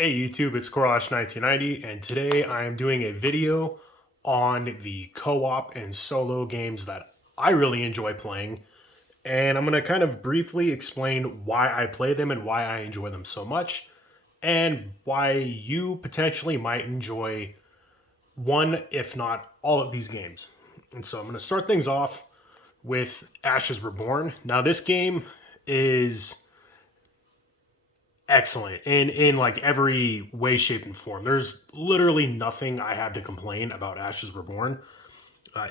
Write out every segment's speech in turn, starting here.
Hey YouTube, it's Corlash1990, and today I am doing a video on the co-op and solo games that I really enjoy playing. And I'm going to kind of briefly explain why I play them and why I enjoy them so much, and why you potentially might enjoy one, if not all of these games. And so I'm going to start things off with Ashes Reborn. Now this game is excellent in like every way, shape, and form. There's literally nothing I have to complain about Ashes Reborn.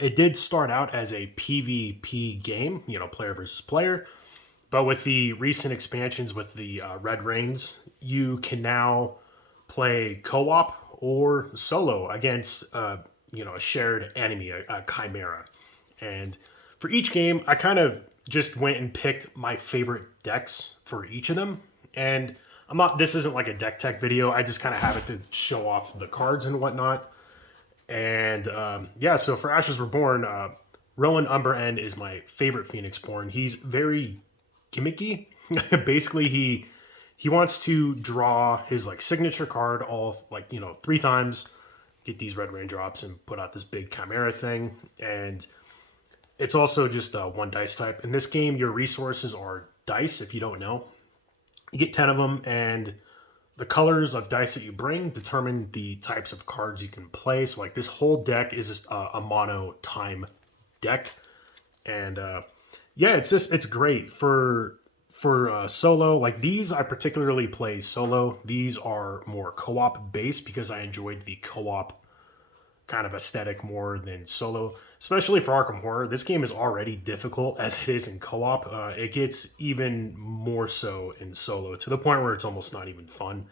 It did start out as a PvP game, player versus player, but with the recent expansions with the Red Rains, you can now play co-op or solo against a shared enemy, a chimera. And for each game, I kind of just went and picked my favorite decks for each of them. And I'm not. This isn't like a deck tech video. I just kind of have it to show off the cards and whatnot. And yeah, so for Ashes Reborn, Rowan Umberend is my favorite Phoenixborn. He's very gimmicky. Basically, he wants to draw his like signature card all like three times, get these red raindrops, and put out this big chimera thing. And it's also just one dice type. In this game, your resources are dice. If you don't know, you get 10 of them, and the colors of dice that you bring determine the types of cards you can play. So like this whole deck is just a mono time deck, and yeah, it's great for solo. Like these, I particularly play solo. These are more co-op based because I enjoyed the co-op kind of aesthetic more than solo. Especially for Arkham Horror, this game is already difficult as it is in co-op. It gets even more so in solo to the point where it's almost not even fun.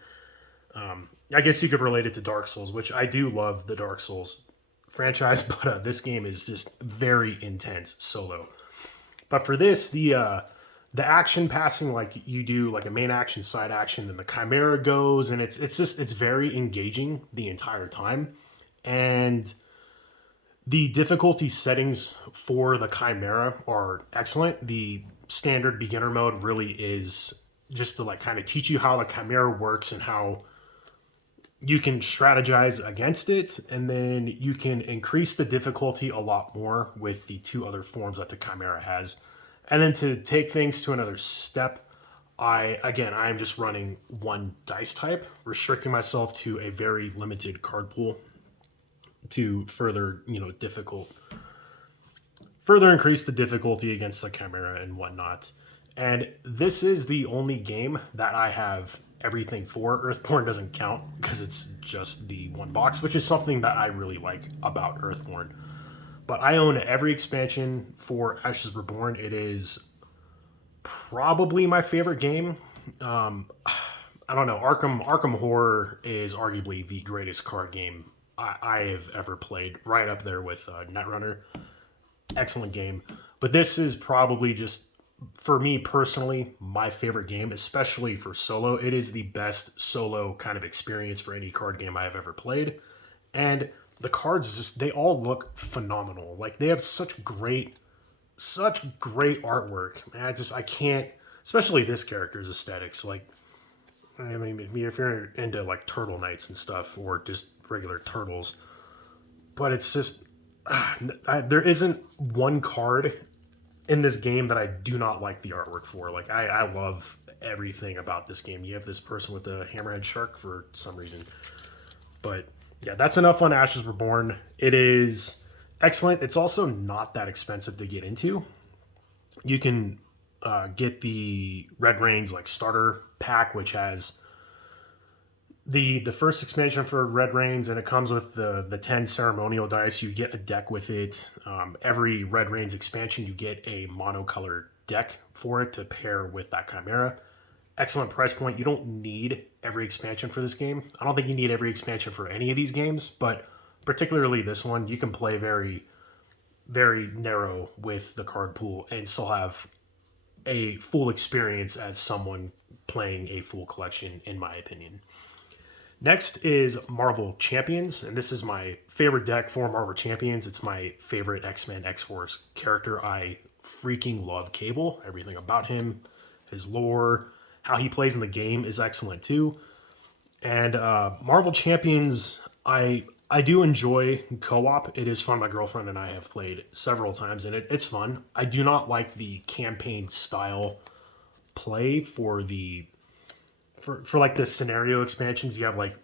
I guess you could relate it to Dark Souls, which I do love the Dark Souls franchise, but this game is just very intense solo. But for this, the action passing like you do like a main action, side action, then the Chimera goes, and it's very engaging the entire time. And the difficulty settings for the Chimera are excellent. The standard beginner mode really is just to like kind of teach you how the Chimera works and how you can strategize against it, and then you can increase the difficulty a lot more with the two other forms that the Chimera has. And then to take things to another step, I'm just running one dice type, restricting myself to a very limited card pool to further increase the difficulty against the Chimera and whatnot. And this is the only game that I have everything for. Earthborn doesn't count because it's just the one box, which is something that I really like about Earthborn. But I own every expansion for Ashes Reborn. It is probably my favorite game. I don't know. Arkham Horror is arguably the greatest card game I have ever played, right up there with Netrunner. Excellent game. But this is probably just, for me personally, my favorite game, especially for solo. It is the best solo kind of experience for any card game I have ever played. And the cards just, they all look phenomenal. Like they have such great artwork. I can't, especially this character's aesthetics. Like, I mean, if you're into like Turtle Knights and stuff, or just regular turtles, but it's just, there isn't one card in this game that I do not like the artwork for. Like, I love everything about this game. You have this person with a hammerhead shark for some reason. But yeah, that's enough on Ashes Reborn. It is excellent. It's also not that expensive to get into. You can get the Red Rains like starter pack, which has the first expansion for Red Rains, and it comes with the 10 ceremonial dice. You get a deck with it. Every Red Rains expansion, you get a monocolored deck for it to pair with that Chimera. Excellent price point. You don't need every expansion for this game. I don't think you need every expansion for any of these games, but particularly this one, you can play very, very narrow with the card pool and still have a full experience as someone playing a full collection, in my opinion. Next is Marvel Champions, and this is my favorite deck for Marvel Champions. It's my favorite X-Men X-Force character. I freaking love Cable. Everything about him, his lore, how he plays in the game is excellent too. And Marvel Champions, I do enjoy co-op. It is fun. My girlfriend and I have played several times, and it's fun. I do not like the campaign style play for like the scenario expansions. You have like,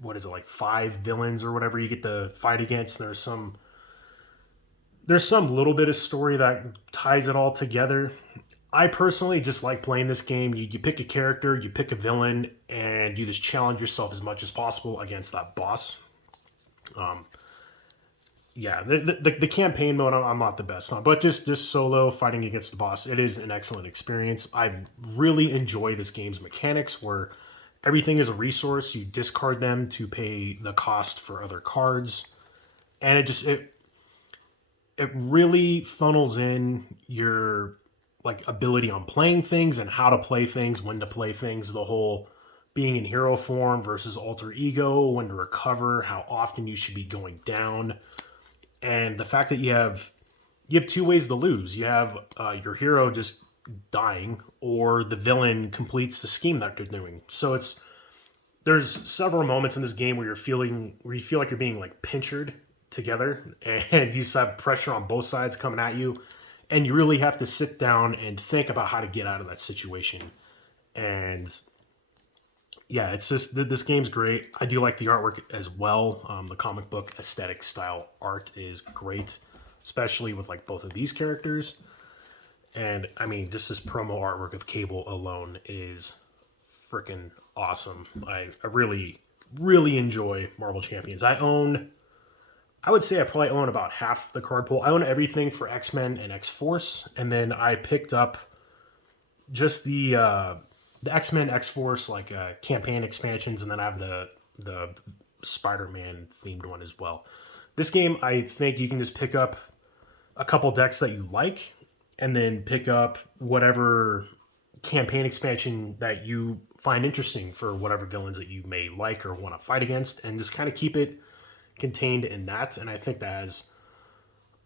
what is it, like 5 villains or whatever you get to fight against. There's some little bit of story that ties it all together. I personally just like playing this game. You pick a character, you pick a villain, and you just challenge yourself as much as possible against that boss. Um, yeah, the campaign mode I'm not the best on, but just solo fighting against the boss, it is an excellent experience. I really enjoy this game's mechanics where everything is a resource. You discard them to pay the cost for other cards, and it really funnels in your like ability on playing things and how to play things, when to play things, the whole being in hero form versus alter ego, when to recover, how often you should be going down, and the fact that you have 2 ways to lose. You have your hero just dying, or the villain completes the scheme that they're doing. So there's several moments in this game where you feel like you're being like pinchered together, and you just have pressure on both sides coming at you, and you really have to sit down and think about how to get out of that situation. And yeah, it's just this game's great. I do like the artwork as well. The comic book aesthetic style art is great, especially with like both of these characters. And I mean, just this promo artwork of Cable alone is freaking awesome. I really, really enjoy Marvel Champions. I would say I probably own about half the card pool. I own everything for X Men and X Force, and then I picked up just the X Men X Force like campaign expansions, and then I have the Spider Man themed one as well. This game, I think you can just pick up a couple decks that you like, and then pick up whatever campaign expansion that you find interesting for whatever villains that you may like or want to fight against, and just kind of keep it contained in that. And I think that has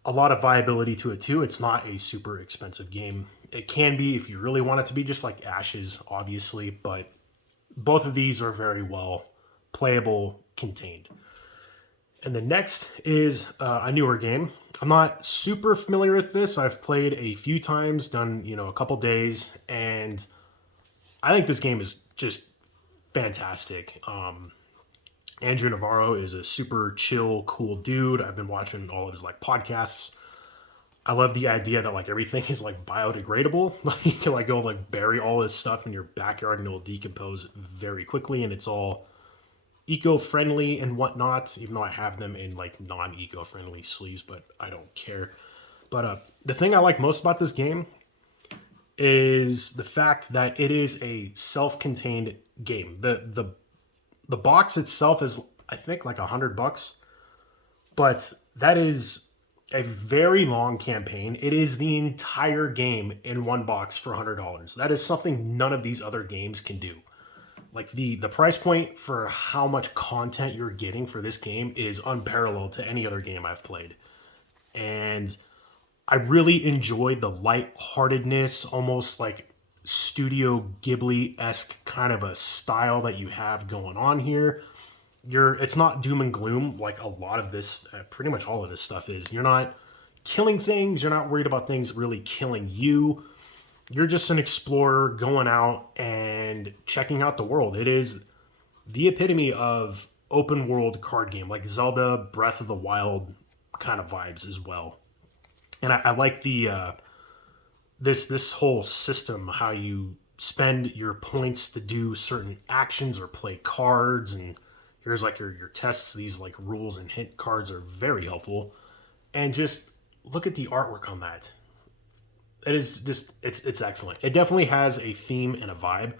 a lot of viability to it too. It's not a super expensive game. It can be if you really want it to be, just like Ashes, obviously, but both of these are very well playable, contained. And the next is a newer game. I'm not super familiar with this. I've played a few times, done a couple days, and I think this game is just fantastic. Andrew Navarro is a super chill, cool dude. I've been watching all of his like podcasts. I love the idea that like everything is like biodegradable. Like you can like go like bury all this stuff in your backyard and it'll decompose very quickly, and it's all eco-friendly and whatnot. Even though I have them in like non-eco-friendly sleeves, but I don't care. But the thing I like most about this game is the fact that it is a self-contained game. The box itself is I think like $100, but that is a very long campaign. It is the entire game in one box for $100. That is something none of these other games can do. Like the price point for how much content you're getting for this game is unparalleled to any other game I've played. And I really enjoyed the lightheartedness, almost like Studio Ghibli-esque kind of a style that you have going on here. It's not doom and gloom like a lot of this, pretty much all of this stuff is. You're not killing things. You're not worried about things really killing you. You're just an explorer going out and checking out the world. It is the epitome of open world card game, like Zelda Breath of the Wild kind of vibes as well. And I like the this whole system, how you spend your points to do certain actions or play cards, and here's like your tests. These like rules and hint cards are very helpful. And just look at the artwork on that. It is just it's excellent. It definitely has a theme and a vibe,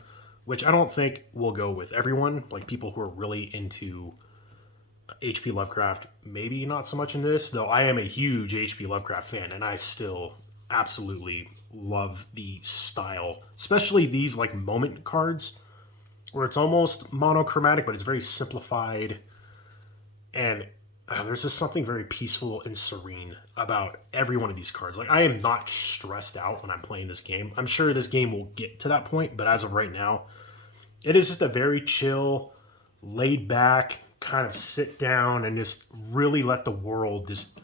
which I don't think will go with everyone. Like people who are really into H.P. Lovecraft, maybe not so much in this, though I am a huge H.P. Lovecraft fan, and I still absolutely love the style, especially these like moment cards where it's almost monochromatic, but it's very simplified, and there's just something very peaceful and serene about every one of these cards. Like I am not stressed out when I'm playing this game. I'm sure this game will get to that point, but as of right now, it is just a very chill, laid back, kind of sit down and just really let the world just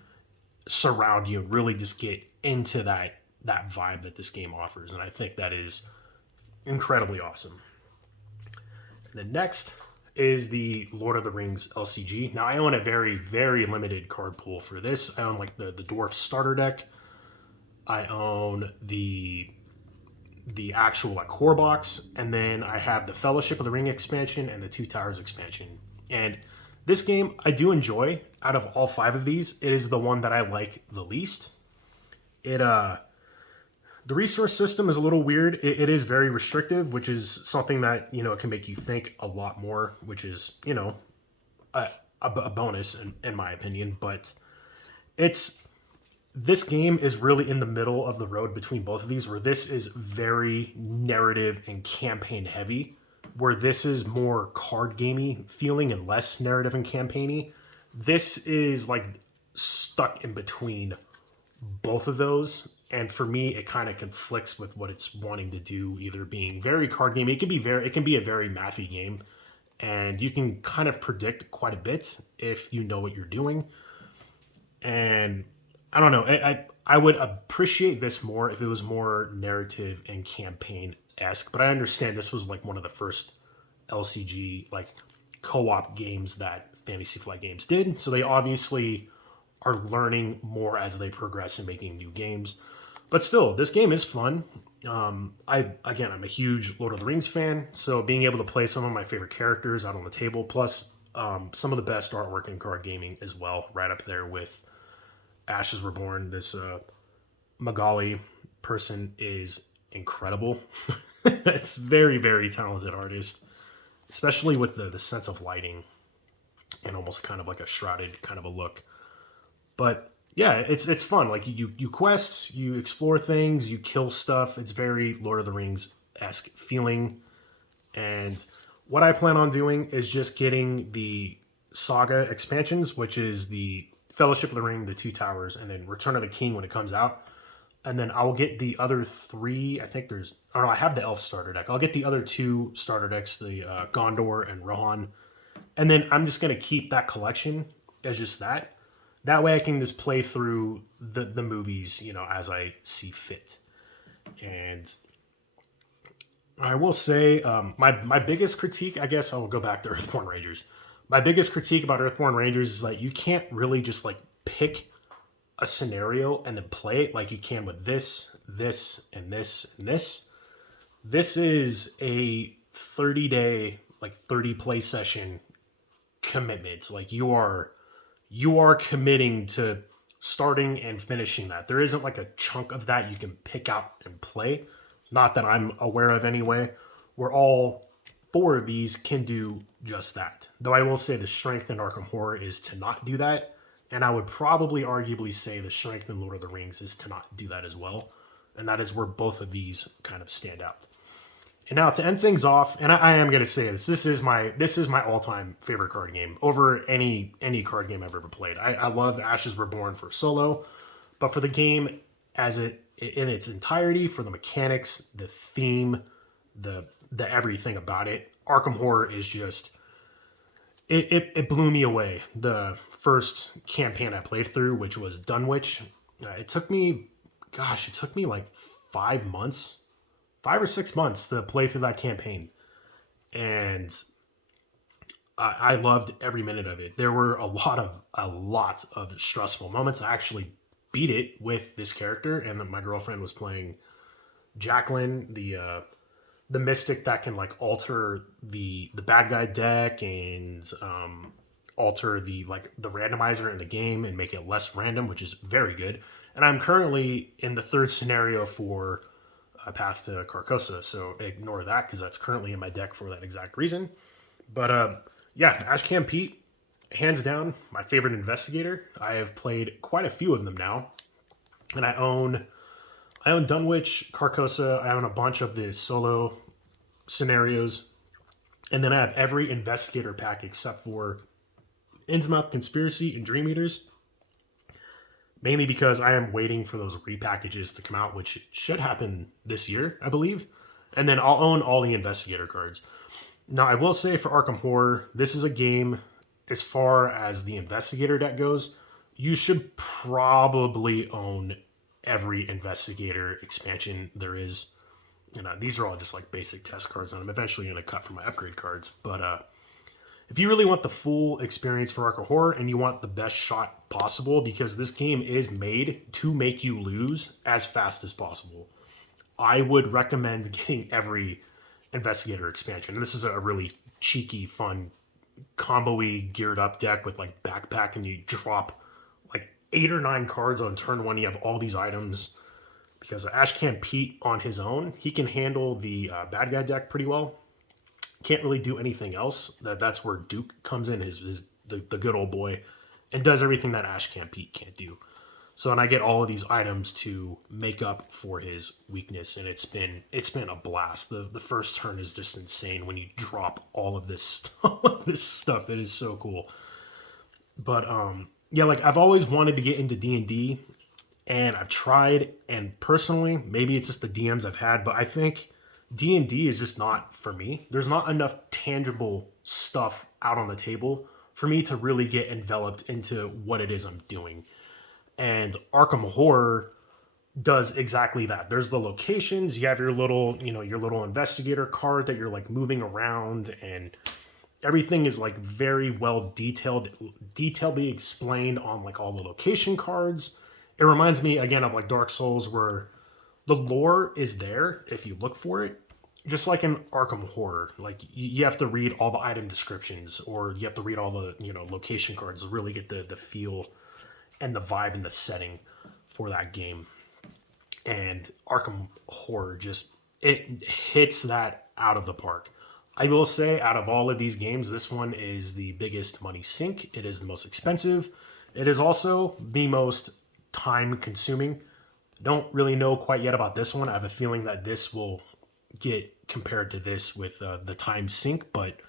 surround you, really just get into that vibe that this game offers. And I think that is incredibly awesome. And the next is the Lord of the Rings LCG. Now I own a very, very limited card pool for this. I own like the dwarf starter deck. I own the actual like core box, and then I have the Fellowship of the Ring expansion and the Two Towers expansion. And this game I do enjoy. Out of all five of these, it is the one that I like the least. It The resource system is a little weird. It is very restrictive, which is something that it can make you think a lot more, which is a, a bonus in my opinion. But it's this game is really in the middle of the road between both of these, where this is very narrative and campaign heavy, where this is more card gamey feeling and less narrative and campaigny. This is like stuck in between both of those, and for me it kind of conflicts with what it's wanting to do, either being very card game. It can be a very mathy game, and you can kind of predict quite a bit if you know what you're doing. And I don't know. I would appreciate this more if it was more narrative and campaign esque. But I understand this was like one of the first LCG like co-op games that Fantasy Flight Games did. So they obviously are learning more as they progress in making new games. But still, this game is fun. I'm a huge Lord of the Rings fan, so being able to play some of my favorite characters out on the table, plus some of the best artwork in card gaming as well, right up there with Ashes Were Born. This Magali person is incredible. It's very, very talented artist, especially with the sense of lighting and almost kind of like a shrouded kind of a look. But yeah, it's fun. Like you quest, you explore things, you kill stuff. It's very Lord of the Rings esque feeling. And what I plan on doing is just getting the Saga expansions, which is the Fellowship of the Ring, the Two Towers, and then Return of the King when it comes out. And then I'll get the other three. I think there's. Oh no, I have the Elf starter deck. I'll get the other two starter decks, the Gondor and Rohan. And then I'm just gonna keep that collection as just that. That way I can just play through the movies, as I see fit. And I will say, my biggest critique, I guess I'll go back to Earthborn Rangers. My biggest critique about Earthborn Rangers is that you can't really just like pick a scenario and then play it like you can with this, and this, and this. This is a 30-day, like 30 play session commitment. Like you are committing to starting and finishing that. There isn't like a chunk of that you can pick out and play. Not that I'm aware of anyway. Where all four of these can do just that. Though I will say the strength in Arkham Horror is to not do that. And I would probably arguably say the strength in Lord of the Rings is to not do that as well. And that is where both of these kind of stand out. And now to end things off, and I am going to say this: this is my all-time favorite card game over any card game I've ever played. I love Ashes Were Born for solo, but for the game as it in its entirety, for the mechanics, the theme, the everything about it, Arkham Horror is just it blew me away. The first campaign I played through, which was Dunwich, it took me like 5 months. 5 or 6 months to play through that campaign, and I loved every minute of it. There were a lot of stressful moments. I actually beat it with this character, and my girlfriend was playing Jacqueline, the mystic that can like alter the bad guy deck and alter the randomizer in the game and make it less random, which is very good. And I'm currently in the third scenario for a Path to Carcosa, so ignore that because that's currently in my deck for that exact reason. But yeah, Ashcan Pete, hands down, my favorite investigator. I have played quite a few of them now, and I own Dunwich, Carcosa. I own a bunch of the solo scenarios, and then I have every investigator pack except for Innsmouth Conspiracy and Dream Eaters. Mainly because I am waiting for those repackages to come out, which should happen this year, I believe. And then I'll own all the investigator cards. Now, I will say for Arkham Horror, this is a game, as far as the investigator deck goes, you should probably own every investigator expansion there is. These are all just like basic test cards, and I'm eventually going to cut from my upgrade cards. But if you really want the full experience for Arkham Horror and you want the best shot possible, because this game is made to make you lose as fast as possible, I would recommend getting every investigator expansion. And this is a really cheeky, fun, combo-y geared up deck with like backpack, and you drop like 8 or 9 cards on turn one. You have all these items because Ashcan Pete on his own, he can handle the bad guy deck pretty well. Can't really do anything else. That's where Duke comes in, the good old boy, and does everything that Ashcan Pete can't do. So, and I get all of these items to make up for his weakness, and it's been a blast. The first turn is just insane when you drop all of this stuff. It is so cool. But yeah, like I've always wanted to get into D&D, and I've tried, and personally, maybe it's just the DMs I've had, but I think D&D is just not for me. There's not enough tangible stuff out on the table for me to really get enveloped into what it is I'm doing. And Arkham Horror does exactly that. There's the locations. You have your little, your little investigator card that you're like moving around, and everything is like very well detailedly explained on like all the location cards. It reminds me again of like Dark Souls, where the lore is there if you look for it. Just like in Arkham Horror, like you have to read all the item descriptions, or you have to read all the location cards to really get the feel and the vibe and the setting for that game. And Arkham Horror it hits that out of the park. I will say, out of all of these games, this one is the biggest money sink. It is the most expensive. It is also the most time consuming. Don't really know quite yet about this one. I have a feeling that this will get compared to this with the time sink. But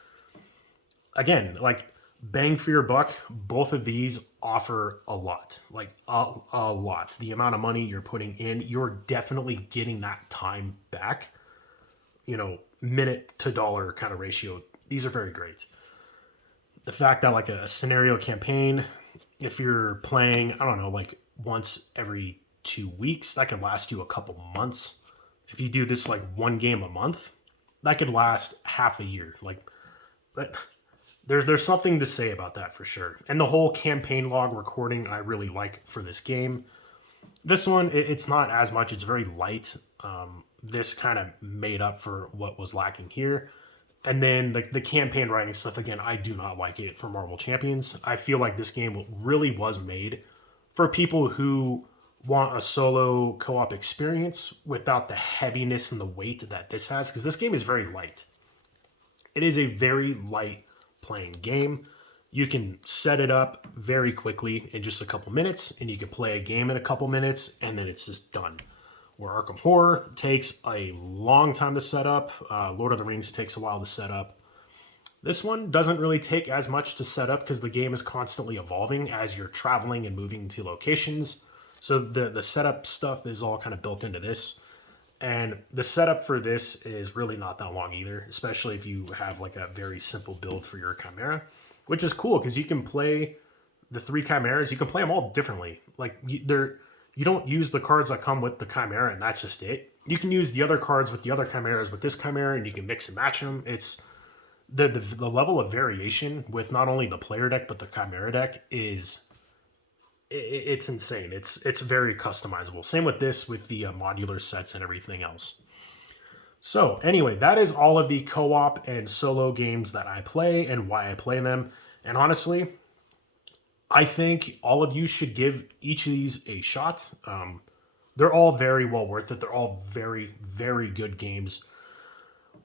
again, like, bang for your buck, both of these offer a lot. Like a lot. The amount of money you're putting in, you're definitely getting that time back. Minute to dollar kind of ratio. These are very great. The fact that like a scenario campaign, if you're playing, I don't know, like once every 2 weeks, that could last you a couple months. If you do this like one game a month, that could last half a year. Like, but there's something to say about that for sure. And the whole campaign log recording I really like for this game. This one, it's not as much. It's very light. This kind of made up for what was lacking here. And then the campaign writing stuff, again, I do not like it for Marvel Champions. I feel like this game really was made for people who want a solo co-op experience without the heaviness and the weight that this has, because this game is very light. It is a very light playing game. You can set it up very quickly in just a couple minutes, and you can play a game in a couple minutes, and then it's just done. Where Arkham Horror takes a long time to set up, Lord of the Rings takes a while to set up. This one doesn't really take as much to set up because the game is constantly evolving as you're traveling and moving to locations. So the setup stuff is all kind of built into this. And the setup for this is really not that long either, especially if you have like a very simple build for your Chimera, which is cool because you can play the 3 Chimeras, you can play them all differently. Like you don't use the cards that come with the Chimera and that's just it. You can use the other cards with the other Chimeras with this Chimera, and you can mix and match them. It's the level of variation with not only the player deck but the Chimera deck it's insane. It's very customizable. Same with this, with the modular sets and everything else. So anyway, that is all of the co-op and solo games that I play and why I play them. And honestly, I think all of you should give each of these a shot. They're all very well worth it. They're all very, very good games.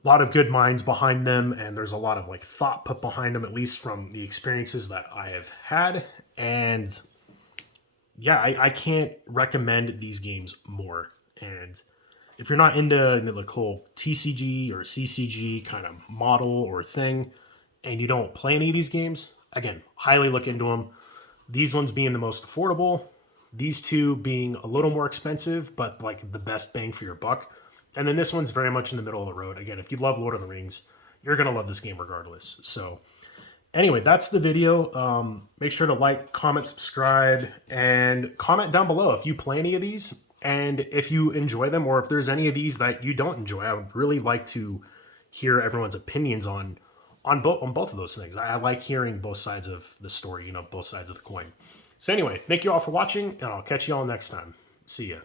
A lot of good minds behind them, and there's a lot of like thought put behind them, at least from the experiences that I have had. And yeah, I can't recommend these games more. And if you're not into the whole TCG or CCG kind of model or thing, and you don't play any of these games, again, highly look into them. These ones being the most affordable, these two being a little more expensive, but like the best bang for your buck. And then this one's very much in the middle of the road. Again, if you love Lord of the Rings, you're gonna love this game regardless. So anyway, that's the video. Make sure to like, comment, subscribe, and comment down below if you play any of these and if you enjoy them, or if there's any of these that you don't enjoy. I would really like to hear everyone's opinions on both of those things. I like hearing both sides of the story, both sides of the coin. So anyway, thank you all for watching, and I'll catch you all next time. See ya.